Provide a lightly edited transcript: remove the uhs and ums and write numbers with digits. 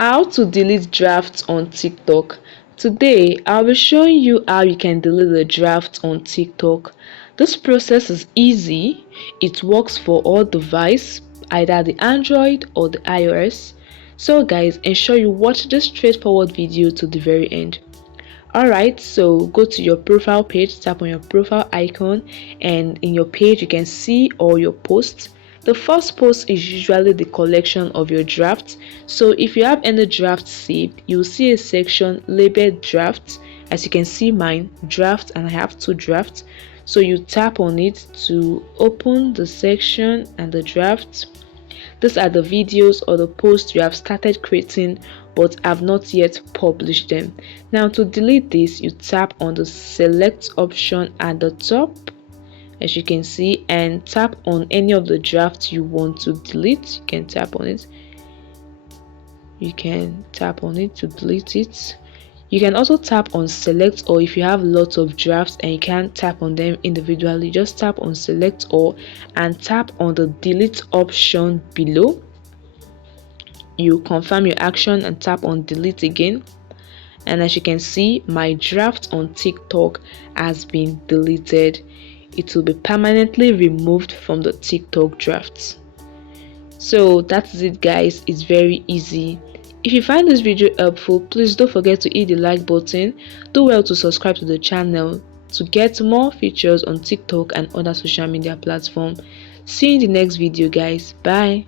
How to delete drafts on TikTok. Today, I'll be showing you how you can delete the draft on TikTok. This process is easy. It works for all devices, either the Android or the iOS. So guys, ensure you watch this straightforward video to the very end. Alright, so go to your profile page, tap on your profile icon, and in your page you can see all your posts. The first post is usually the collection of your drafts. So if you have any drafts saved, you'll see a section labeled drafts. As you can see mine, draft, and I have 2 drafts. So you tap on it to open the section and the drafts. These are the videos or the posts you have started creating but have not yet published them. Now to delete this, you tap on the select option at the top, as you can see, and tap on any of the drafts you want to delete. You can tap on it. You can tap on it to delete it. You can also tap on select all. If you have lots of drafts and you can't tap on them individually, just tap on select all and tap on the delete option below. You confirm your action and tap on delete again, and as you can see, my draft on TikTok has been deleted. It will be permanently removed from the TikTok drafts. So that's it guys, it's very easy. If you find this video helpful, please don't forget to hit the like button. Do well to subscribe to the channel to get more features on TikTok and other social media platforms. See you in the next video guys. Bye.